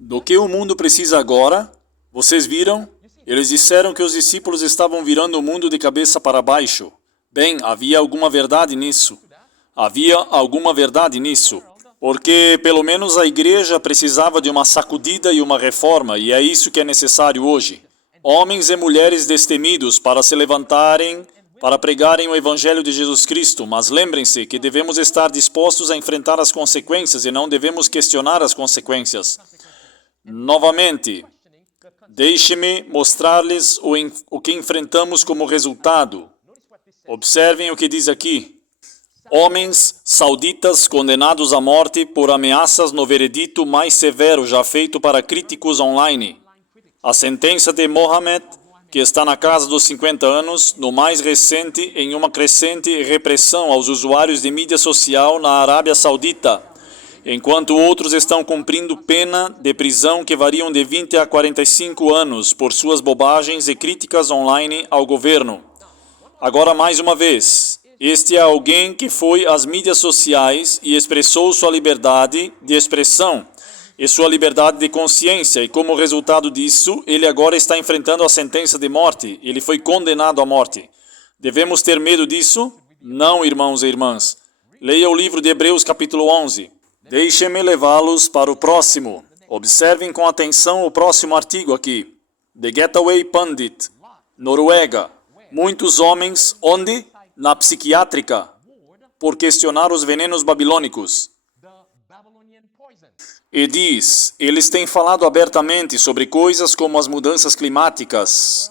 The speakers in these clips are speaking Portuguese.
Do que o mundo precisa agora? Vocês viram? Eles disseram que os discípulos estavam virando o mundo de cabeça para baixo. Bem, havia alguma verdade nisso. Havia alguma verdade nisso. Porque, pelo menos, a igreja precisava de uma sacudida e uma reforma, e é isso que é necessário hoje. Homens e mulheres destemidos para se levantarem, para pregarem o Evangelho de Jesus Cristo, mas lembrem-se que devemos estar dispostos a enfrentar as consequências e não devemos questionar as consequências. Novamente, deixe-me mostrar-lhes o que enfrentamos como resultado. Observem o que diz aqui. Homens sauditas condenados à morte por ameaças no veredito mais severo já feito para críticos online. A sentença de Mohammed, que está na casa dos 50 anos, no mais recente em uma crescente repressão aos usuários de mídia social na Arábia Saudita, enquanto outros estão cumprindo pena de prisão que variam de 20 a 45 anos por suas bobagens e críticas online ao governo. Agora, mais uma vez, este é alguém que foi às mídias sociais e expressou sua liberdade de expressão e sua liberdade de consciência, e como resultado disso, ele agora está enfrentando a sentença de morte. Ele foi condenado à morte. Devemos ter medo disso? Não, irmãos e irmãs. Leia o livro de Hebreus, capítulo 11. Deixem-me levá-los para o próximo. Observem com atenção o próximo artigo aqui. The Getaway Pundit, Noruega. Muitos homens, onde? Na psiquiátrica, por questionar os venenos babilônicos. E diz, eles têm falado abertamente sobre coisas como as mudanças climáticas,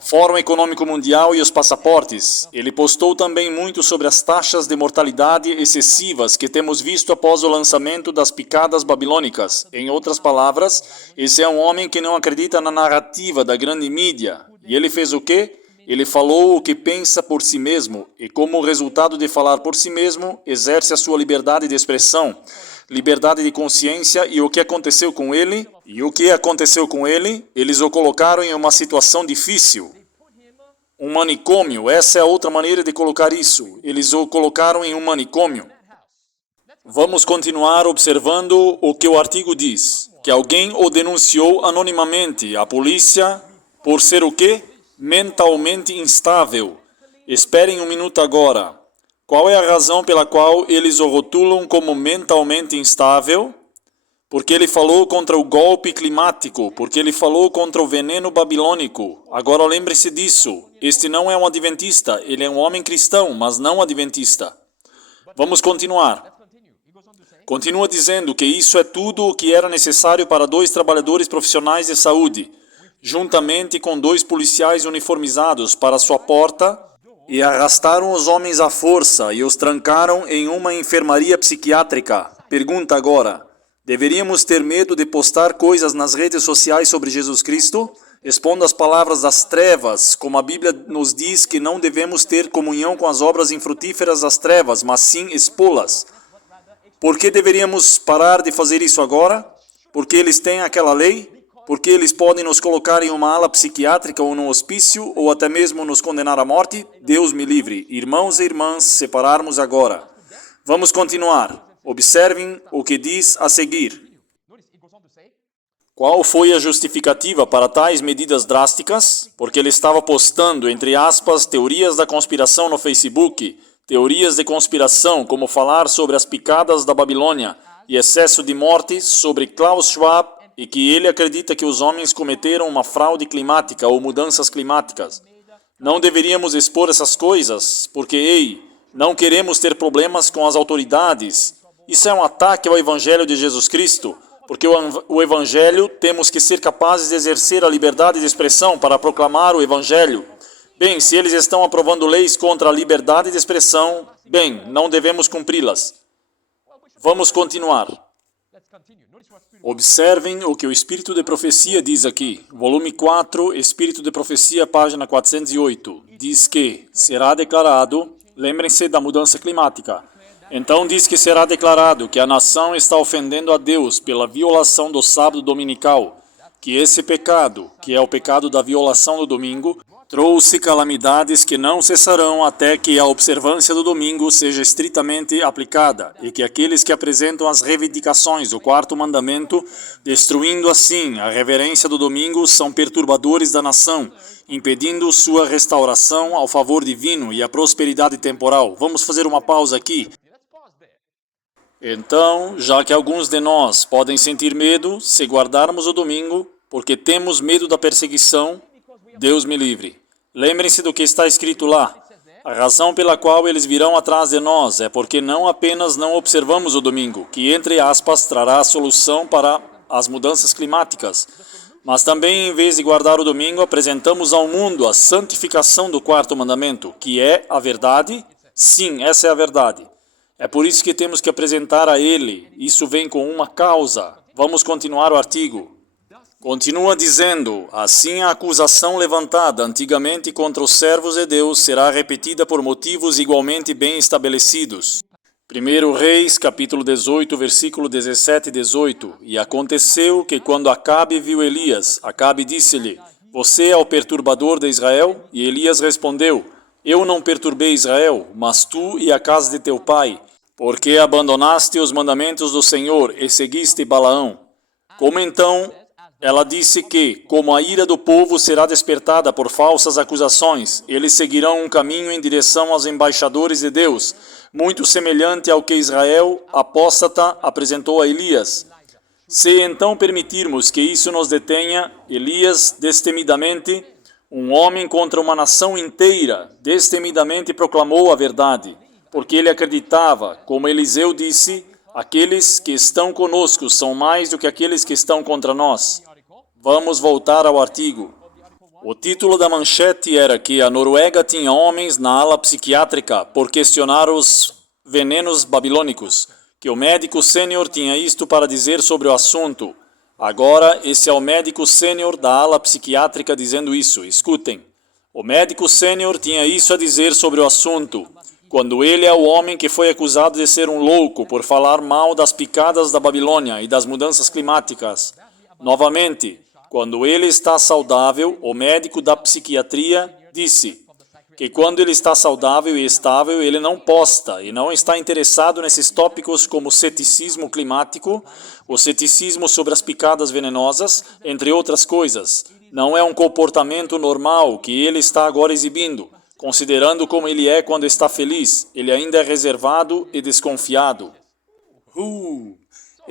Fórum Econômico Mundial e os passaportes. Ele postou também muito sobre as taxas de mortalidade excessivas que temos visto após o lançamento das picadas babilônicas. Em outras palavras, esse é um homem que não acredita na narrativa da grande mídia. E ele fez o quê? Ele falou o que pensa por si mesmo, e como resultado de falar por si mesmo, exerce a sua liberdade de expressão, liberdade de consciência. E o que aconteceu com ele? Eles o colocaram em uma situação difícil. Um manicômio, essa é a outra maneira de colocar isso. Eles o colocaram em um manicômio. Vamos continuar observando o que o artigo diz. Que alguém o denunciou anonimamente à polícia por ser o quê? Mentalmente instável. Esperem um minuto agora. Qual é a razão pela qual eles o rotulam como mentalmente instável? Porque ele falou contra o golpe climático, porque ele falou contra o veneno babilônico. Agora lembre-se disso. Este não é um adventista, ele é um homem cristão, mas não adventista. Vamos continuar. Continua dizendo que isso é tudo o que era necessário para 2 trabalhadores profissionais de saúde, juntamente com 2 policiais uniformizados para sua porta, e arrastaram os homens à força e os trancaram em uma enfermaria psiquiátrica. Pergunta agora, deveríamos ter medo de postar coisas nas redes sociais sobre Jesus Cristo? Expondo as palavras das trevas, como a Bíblia nos diz que não devemos ter comunhão com as obras infrutíferas das trevas, mas sim expô-las. Por que deveríamos parar de fazer isso agora? Porque eles têm aquela lei? Porque eles podem nos colocar em uma ala psiquiátrica ou num hospício, ou até mesmo nos condenar à morte? Deus me livre. Irmãos e irmãs, separarmos agora. Vamos continuar. Observem o que diz a seguir. Qual foi a justificativa para tais medidas drásticas? Porque ele estava postando, entre aspas, teorias da conspiração no Facebook, teorias de conspiração, como falar sobre as picadas da Babilônia e excesso de mortes, sobre Klaus Schwab, e que ele acredita que os homens cometeram uma fraude climática ou mudanças climáticas. Não deveríamos expor essas coisas, porque, não queremos ter problemas com as autoridades. Isso é um ataque ao Evangelho de Jesus Cristo, porque o Evangelho temos que ser capazes de exercer a liberdade de expressão para proclamar o Evangelho. Bem, se eles estão aprovando leis contra a liberdade de expressão, bem, não devemos cumpri-las. Vamos continuar. Observem o que o Espírito de Profecia diz aqui. Volume 4, Espírito de Profecia, página 408. Diz que será declarado, lembrem-se da mudança climática. Então diz que será declarado que a nação está ofendendo a Deus pela violação do sábado dominical, que esse pecado, que é o pecado da violação do domingo, Trouxe calamidades que não cessarão até que a observância do domingo seja estritamente aplicada e que aqueles que apresentam as reivindicações do quarto mandamento, destruindo assim a reverência do domingo, são perturbadores da nação, impedindo sua restauração ao favor divino e a prosperidade temporal. Vamos fazer uma pausa aqui. Então, já que alguns de nós podem sentir medo se guardarmos o domingo, porque temos medo da perseguição, Deus me livre. Lembrem-se do que está escrito lá. A razão pela qual eles virão atrás de nós é porque não apenas não observamos o domingo, que, entre aspas, trará a solução para as mudanças climáticas, mas também, em vez de guardar o domingo, apresentamos ao mundo a santificação do quarto mandamento, que é a verdade. Sim, essa é a verdade. É por isso que temos que apresentar a ele. Isso vem com uma causa. Vamos continuar o artigo. Continua dizendo, assim a acusação levantada antigamente contra os servos de Deus será repetida por motivos igualmente bem estabelecidos. 1 Reis, capítulo 18, versículo 17 e 18. E aconteceu que quando Acabe viu Elias, Acabe disse-lhe, você é o perturbador de Israel? E Elias respondeu, eu não perturbei Israel, mas tu e a casa de teu pai, porque abandonaste os mandamentos do Senhor e seguiste Balaão. Como então ela disse que, como a ira do povo será despertada por falsas acusações, eles seguirão um caminho em direção aos embaixadores de Deus, muito semelhante ao que Israel, apóstata, apresentou a Elias. Se então permitirmos que isso nos detenha, Elias, destemidamente, um homem contra uma nação inteira, destemidamente proclamou a verdade, porque ele acreditava, como Eliseu disse, aqueles que estão conosco são mais do que aqueles que estão contra nós. Vamos voltar ao artigo. O título da manchete era que a Noruega tinha homens na ala psiquiátrica por questionar os venenos babilônicos, que o médico sênior tinha isto para dizer sobre o assunto. Agora, esse é o médico sênior da ala psiquiátrica dizendo isso. Escutem. O médico sênior tinha isso a dizer sobre o assunto, quando ele é o homem que foi acusado de ser um louco por falar mal das picadas da Babilônia e das mudanças climáticas. Novamente, quando ele está saudável, o médico da psiquiatria disse que quando ele está saudável e estável, ele não posta e não está interessado nesses tópicos como ceticismo climático, o ceticismo sobre as picadas venenosas, entre outras coisas. Não é um comportamento normal que ele está agora exibindo, considerando como ele é quando está feliz. Ele ainda é reservado e desconfiado.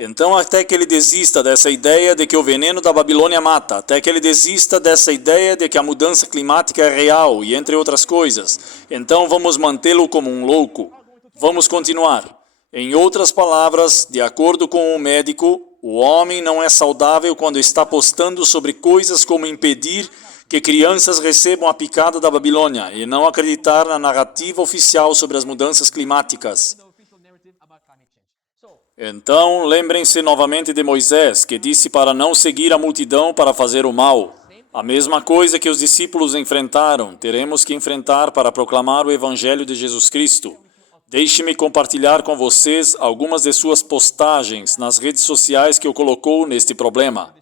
Então, até que ele desista dessa ideia de que o veneno da Babilônia mata, até que ele desista dessa ideia de que a mudança climática é real e entre outras coisas, então vamos mantê-lo como um louco. Vamos continuar. Em outras palavras, de acordo com o médico, o homem não é saudável quando está postando sobre coisas como impedir que crianças recebam a picada da Babilônia e não acreditar na narrativa oficial sobre as mudanças climáticas. Então, lembrem-se novamente de Moisés, que disse para não seguir a multidão para fazer o mal. A mesma coisa que os discípulos enfrentaram, teremos que enfrentar para proclamar o Evangelho de Jesus Cristo. Deixe-me compartilhar com vocês algumas de suas postagens nas redes sociais que o colocou neste problema.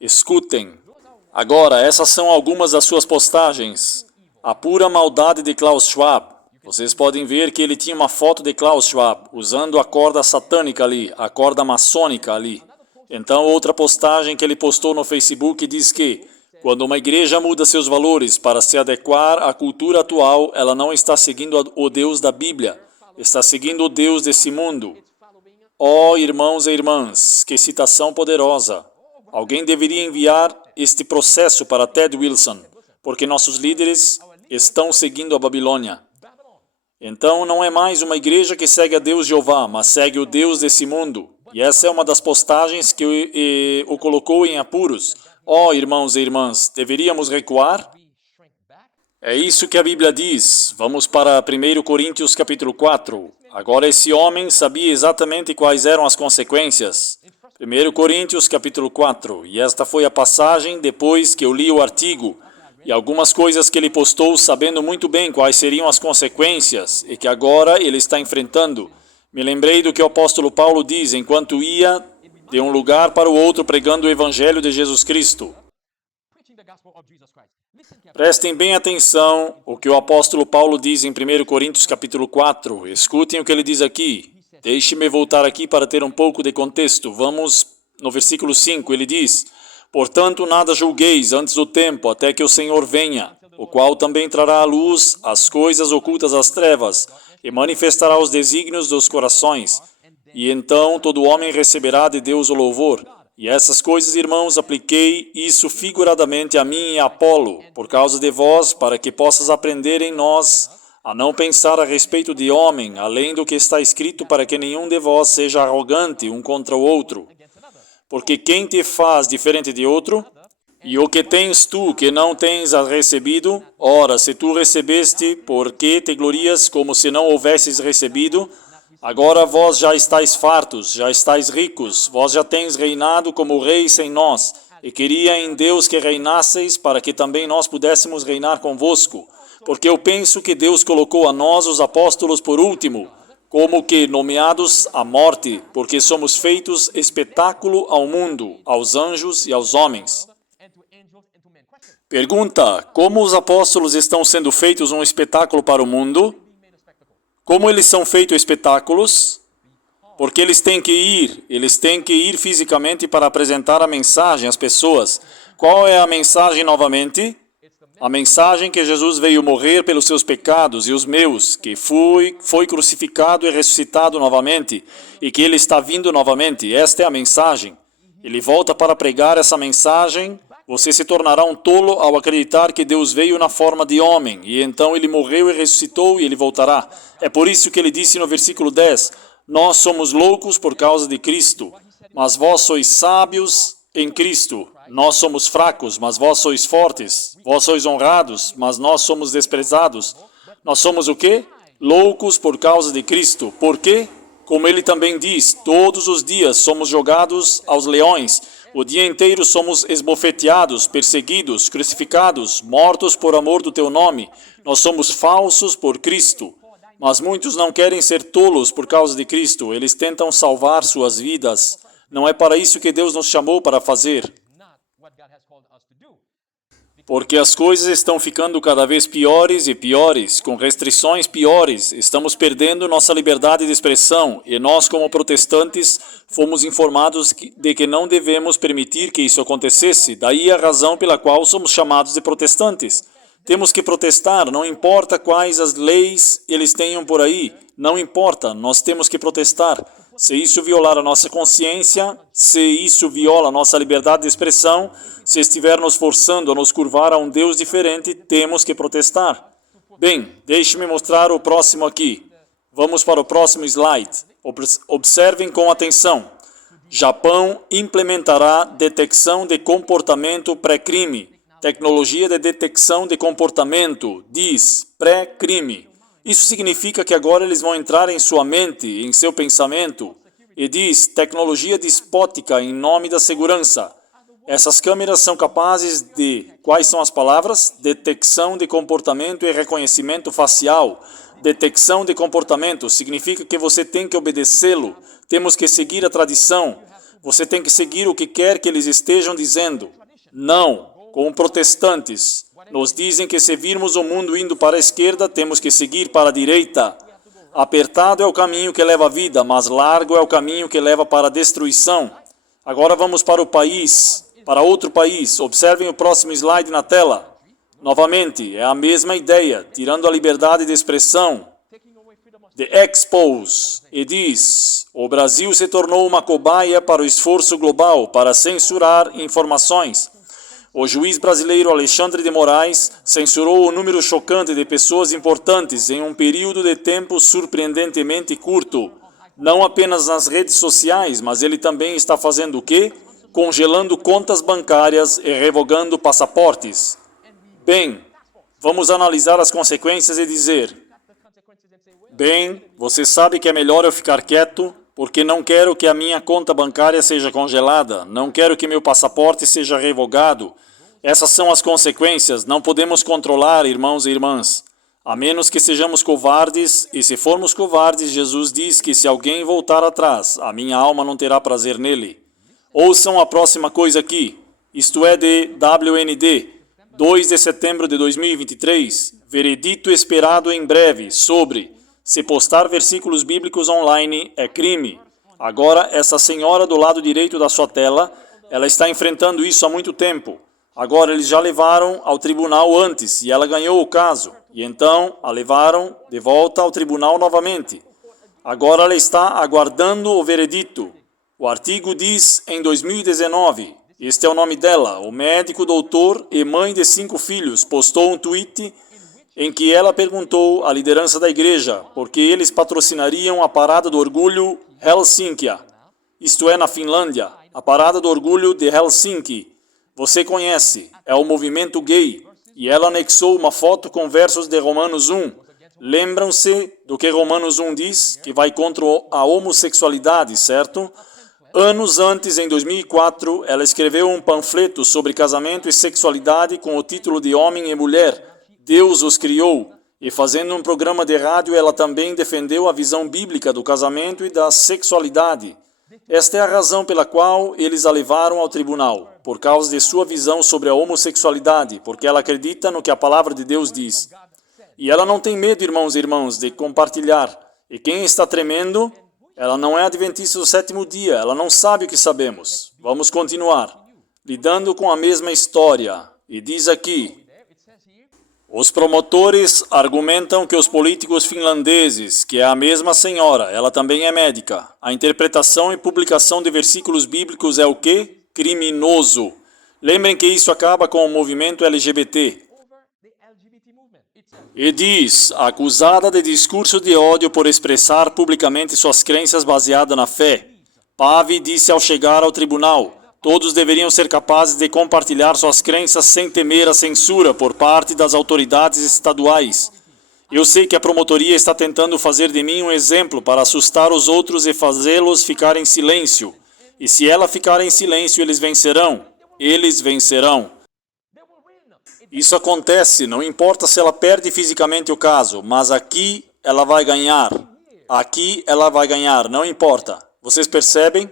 Escutem. Agora, essas são algumas das suas postagens. A pura maldade de Klaus Schwab. Vocês podem ver que ele tinha uma foto de Klaus Schwab, usando a corda satânica ali, a corda maçônica ali. Então, outra postagem que ele postou no Facebook diz que, quando uma igreja muda seus valores para se adequar à cultura atual, ela não está seguindo o Deus da Bíblia, está seguindo o Deus desse mundo. Ó irmãos e irmãs, que citação poderosa! Alguém deveria enviar este processo para Ted Wilson, porque nossos líderes estão seguindo a Babilônia. Então, não é mais uma igreja que segue a Deus Jeová, mas segue o Deus desse mundo. E essa é uma das postagens que o colocou em apuros. Ó, irmãos e irmãs, deveríamos recuar? É isso que a Bíblia diz. Vamos para 1 Coríntios capítulo 4. Agora esse homem sabia exatamente quais eram as consequências. 1 Coríntios capítulo 4. E esta foi a passagem depois que eu li o artigo. E algumas coisas que ele postou sabendo muito bem quais seriam as consequências e que agora ele está enfrentando. Me lembrei do que o apóstolo Paulo diz enquanto ia de um lugar para o outro pregando o Evangelho de Jesus Cristo. Prestem bem atenção o que o apóstolo Paulo diz em 1 Coríntios capítulo 4. Escutem o que ele diz aqui. Deixe-me voltar aqui para ter um pouco de contexto. Vamos no versículo 5, ele diz: portanto, nada julgueis antes do tempo, até que o Senhor venha, o qual também trará à luz as coisas ocultas às trevas, e manifestará os desígnios dos corações. E então todo homem receberá de Deus o louvor. E essas coisas, irmãos, apliquei isso figuradamente a mim e a Apolo, por causa de vós, para que possas aprender em nós a não pensar a respeito de homem, além do que está escrito, para que nenhum de vós seja arrogante um contra o outro. Porque quem te faz diferente de outro? E o que tens tu que não tens recebido? Ora, se tu recebeste, por que te glorias como se não houvesses recebido? Agora vós já estáis fartos, já estáis ricos, vós já tens reinado como reis sem nós, e queria em Deus que reinasseis, para que também nós pudéssemos reinar convosco. Porque eu penso que Deus colocou a nós, os apóstolos, por último, como que nomeados à morte, porque somos feitos espetáculo ao mundo, aos anjos e aos homens. Pergunta: como os apóstolos estão sendo feitos um espetáculo para o mundo? Como eles são feitos espetáculos? Porque eles têm que ir fisicamente para apresentar a mensagem às pessoas. Qual é a mensagem novamente? A mensagem que Jesus veio morrer pelos seus pecados e os meus, que foi crucificado e ressuscitado novamente, e que Ele está vindo novamente. Esta é a mensagem. Ele volta para pregar essa mensagem. Você se tornará um tolo ao acreditar que Deus veio na forma de homem, e então Ele morreu e ressuscitou e Ele voltará. É por isso que Ele disse no versículo 10, nós somos loucos por causa de Cristo, mas vós sois sábios em Cristo. Nós somos fracos, mas vós sois fortes. Vós sois honrados, mas nós somos desprezados. Nós somos o quê? Loucos por causa de Cristo. Por quê? Como Ele também diz, todos os dias somos jogados aos leões. O dia inteiro somos esbofeteados, perseguidos, crucificados, mortos por amor do Teu nome. Nós somos falsos por Cristo. Mas muitos não querem ser tolos por causa de Cristo. Eles tentam salvar suas vidas. Não é para isso que Deus nos chamou para fazer. Porque as coisas estão ficando cada vez piores e piores, com restrições piores. Estamos perdendo nossa liberdade de expressão e nós, como protestantes, fomos informados de que não devemos permitir que isso acontecesse. Daí a razão pela qual somos chamados de protestantes. Temos que protestar, não importa quais as leis eles tenham por aí. Não importa, nós temos que protestar. Se isso violar a nossa consciência, se isso viola a nossa liberdade de expressão, se estiver nos forçando a nos curvar a um Deus diferente, temos que protestar. Bem, deixe-me mostrar o próximo aqui. Vamos para o próximo slide. Observem com atenção. Japão implementará detecção de comportamento pré-crime. Tecnologia de detecção de comportamento, diz, pré-crime. Isso significa que agora eles vão entrar em sua mente, em seu pensamento, e diz tecnologia despótica em nome da segurança. Essas câmeras são capazes de, quais são as palavras? Detecção de comportamento e reconhecimento facial. Detecção de comportamento significa que você tem que obedecê-lo, temos que seguir a tradição, você tem que seguir o que quer que eles estejam dizendo. Não, como protestantes. Nos dizem que se virmos o mundo indo para a esquerda, temos que seguir para a direita. Apertado é o caminho que leva à vida, mas largo é o caminho que leva para a destruição. Agora vamos para o país, para outro país. Observem o próximo slide na tela. Novamente, é a mesma ideia, tirando a liberdade de expressão. The Expose, e diz, o Brasil se tornou uma cobaia para o esforço global para censurar informações. O juiz brasileiro Alexandre de Moraes censurou o número chocante de pessoas importantes em um período de tempo surpreendentemente curto. Não apenas nas redes sociais, mas ele também está fazendo o quê? Congelando contas bancárias e revogando passaportes. Bem, vamos analisar as consequências e dizer: bem, você sabe que é melhor eu ficar quieto, porque não quero que a minha conta bancária seja congelada, não quero que meu passaporte seja revogado. Essas são as consequências, não podemos controlar, irmãos e irmãs. A menos que sejamos covardes, e se formos covardes, Jesus diz que se alguém voltar atrás, a minha alma não terá prazer nele. Ouçam a próxima coisa aqui, isto é de WND. 2 de setembro de 2023, veredito esperado em breve sobre se postar versículos bíblicos online é crime. Agora, essa senhora do lado direito da sua tela, ela está enfrentando isso há muito tempo. Agora, eles já levaram ao tribunal antes e ela ganhou o caso. E então, a levaram de volta ao tribunal novamente. Agora, ela está aguardando o veredito. O artigo diz, em 2019, este é o nome dela, o médico doutor e mãe de 5 filhos, postou um tweet em que ela perguntou à liderança da igreja porque eles patrocinariam a Parada do Orgulho Helsinkia, isto é, na Finlândia, a Parada do Orgulho de Helsinki. Você conhece, é o movimento gay, e ela anexou uma foto com versos de Romanos 1. Lembram-se do que Romanos 1 diz, que vai contra a homossexualidade, certo? Anos antes, em 2004, ela escreveu um panfleto sobre casamento e sexualidade com o título de Homem e Mulher, Deus os criou. E fazendo um programa de rádio, ela também defendeu a visão bíblica do casamento e da sexualidade. Esta é a razão pela qual eles a levaram ao tribunal, por causa de sua visão sobre a homossexualidade, porque ela acredita no que a palavra de Deus diz. E ela não tem medo, irmãos e irmãs, de compartilhar. E quem está tremendo, ela não é adventista do 7º dia, ela não sabe o que sabemos. Vamos continuar, lidando com a mesma história. E diz aqui, os promotores argumentam que os políticos finlandeses, que é a mesma senhora, ela também é médica, a interpretação e publicação de versículos bíblicos é o quê? Criminoso. Lembrem que isso acaba com o movimento LGBT. E diz, acusada de discurso de ódio por expressar publicamente suas crenças baseadas na fé. Pave disse ao chegar ao tribunal, todos deveriam ser capazes de compartilhar suas crenças sem temer a censura por parte das autoridades estaduais. Eu sei que a promotoria está tentando fazer de mim um exemplo para assustar os outros e fazê-los ficar em silêncio. E se ela ficar em silêncio, eles vencerão. Eles vencerão. Isso acontece, não importa se ela perde fisicamente o caso, mas aqui ela vai ganhar. Aqui ela vai ganhar, não importa. Vocês percebem?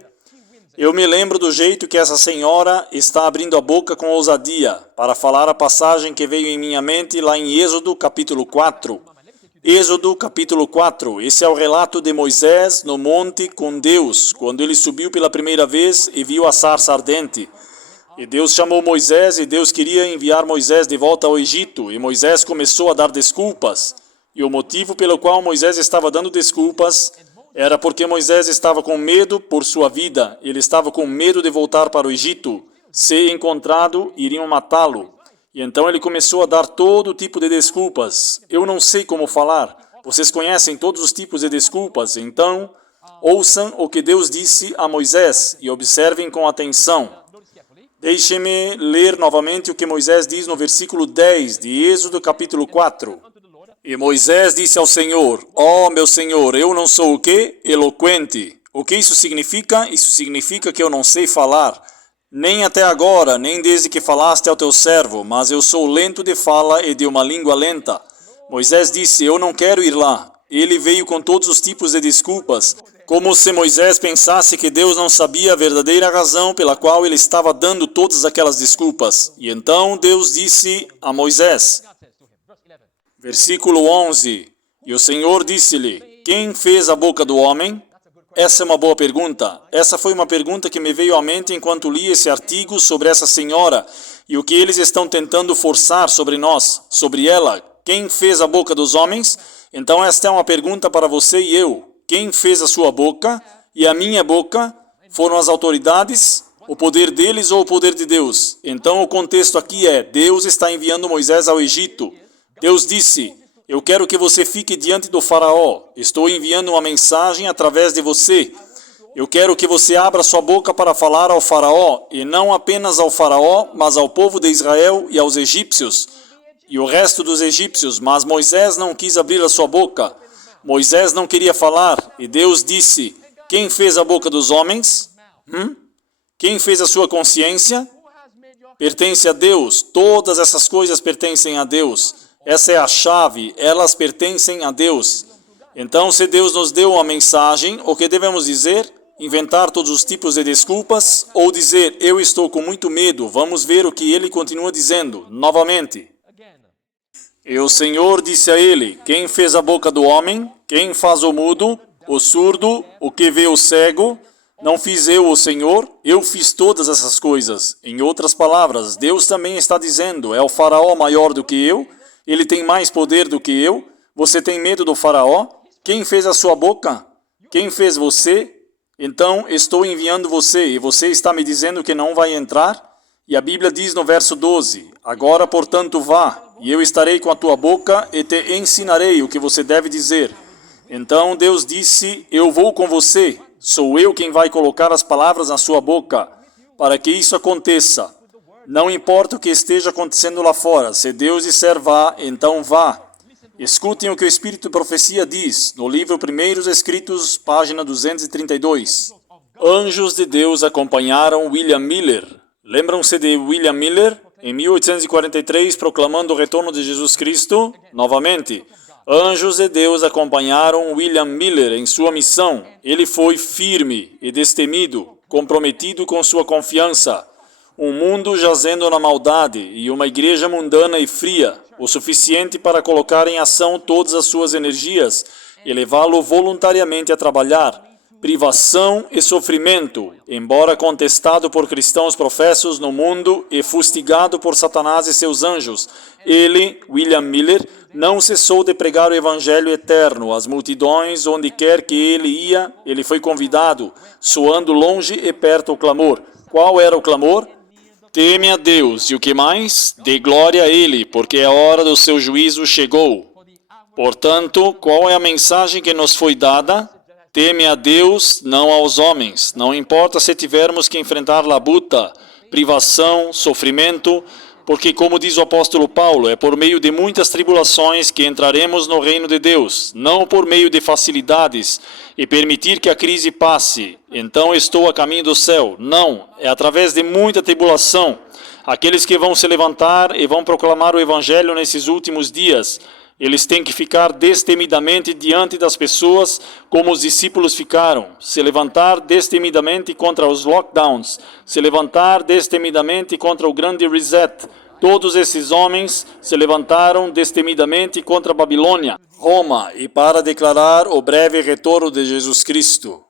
Eu me lembro do jeito que essa senhora está abrindo a boca com ousadia para falar a passagem que veio em minha mente lá em Êxodo capítulo 4. Êxodo capítulo 4, esse é o relato de Moisés no monte com Deus, quando ele subiu pela primeira vez e viu a sarça ardente. E Deus chamou Moisés e Deus queria enviar Moisés de volta ao Egito. E Moisés começou a dar desculpas. E o motivo pelo qual Moisés estava dando desculpas era porque Moisés estava com medo por sua vida. Ele estava com medo de voltar para o Egito. Se encontrado, iriam matá-lo. E então ele começou a dar todo tipo de desculpas. Eu não sei como falar. Vocês conhecem todos os tipos de desculpas. Então, ouçam o que Deus disse a Moisés e observem com atenção. Deixe-me ler novamente o que Moisés diz no versículo 10 de Êxodo capítulo 4. E Moisés disse ao Senhor, ó meu Senhor, eu não sou o quê? Eloquente. O que isso significa? Isso significa que eu não sei falar, nem até agora, nem desde que falaste ao teu servo, mas eu sou lento de fala e de uma língua lenta. Moisés disse, eu não quero ir lá. Ele veio com todos os tipos de desculpas, como se Moisés pensasse que Deus não sabia a verdadeira razão pela qual ele estava dando todas aquelas desculpas. E então Deus disse a Moisés, versículo 11, e o Senhor disse-lhe, quem fez a boca do homem? Essa é uma boa pergunta. Essa foi uma pergunta que me veio à mente enquanto li esse artigo sobre essa senhora e o que eles estão tentando forçar sobre nós, sobre ela. Quem fez a boca dos homens? Então esta é uma pergunta para você e eu. Quem fez a sua boca e a minha boca? Foram as autoridades, o poder deles ou o poder de Deus? Então o contexto aqui é, Deus está enviando Moisés ao Egito. Deus disse, eu quero que você fique diante do faraó. Estou enviando uma mensagem através de você. Eu quero que você abra sua boca para falar ao faraó, e não apenas ao faraó, mas ao povo de Israel e aos egípcios, e o resto dos egípcios. Mas Moisés não quis abrir a sua boca. Moisés não queria falar, e Deus disse, quem fez a boca dos homens? Quem fez a sua consciência? Pertence a Deus. Todas essas coisas pertencem a Deus. Essa é a chave, elas pertencem a Deus. Então, se Deus nos deu uma mensagem, o que devemos dizer? inventar todos os tipos de desculpas ou dizer, eu estou com muito medo, vamos ver o que ele continua dizendo, novamente. E o Senhor disse a ele, quem fez a boca do homem? Quem faz o mudo, o surdo, o que vê o cego? Não fiz eu, o Senhor? Eu fiz todas essas coisas. Em outras palavras, Deus também está dizendo, é o faraó maior do que eu? Ele tem mais poder do que eu? Você tem medo do faraó? Quem fez a sua boca? Quem fez você? Então, estou enviando você, e você está me dizendo que não vai entrar? E a Bíblia diz no verso 12, agora, portanto, vá, e eu estarei com a tua boca e te ensinarei o que você deve dizer. Então Deus disse, eu vou com você, sou eu quem vai colocar as palavras na sua boca, para que isso aconteça. Não importa o que esteja acontecendo lá fora, se Deus disser vá, então vá. Escutem o que o Espírito de Profecia diz, no livro Primeiros Escritos, página 232. Anjos de Deus acompanharam William Miller. Lembram-se de William Miller? Em 1843, proclamando o retorno de Jesus Cristo? Novamente, anjos de Deus acompanharam William Miller em sua missão. Ele foi firme e destemido, comprometido com sua confiança. Um mundo jazendo na maldade e uma igreja mundana e fria, o suficiente para colocar em ação todas as suas energias e levá-lo voluntariamente a trabalhar. Privação e sofrimento, embora contestado por cristãos professos no mundo e fustigado por Satanás e seus anjos, ele, William Miller, não cessou de pregar o evangelho eterno às multidões onde quer que ele ia, ele foi convidado, soando longe e perto o clamor. Qual era o clamor? Teme a Deus, e o que mais? Dê glória a Ele, porque a hora do seu juízo chegou. Portanto, qual é a mensagem que nos foi dada? Teme a Deus, não aos homens. Não importa se tivermos que enfrentar labuta, privação, sofrimento, porque, como diz o apóstolo Paulo, é por meio de muitas tribulações que entraremos no reino de Deus, não por meio de facilidades e permitir que a crise passe. Então estou a caminho do céu. Não, é através de muita tribulação. Aqueles que vão se levantar e vão proclamar o evangelho nesses últimos dias, eles têm que ficar destemidamente diante das pessoas como os discípulos ficaram, se levantar destemidamente contra os lockdowns, se levantar destemidamente contra o grande reset. Todos esses homens se levantaram destemidamente contra a Babilônia, Roma, e para declarar o breve retorno de Jesus Cristo.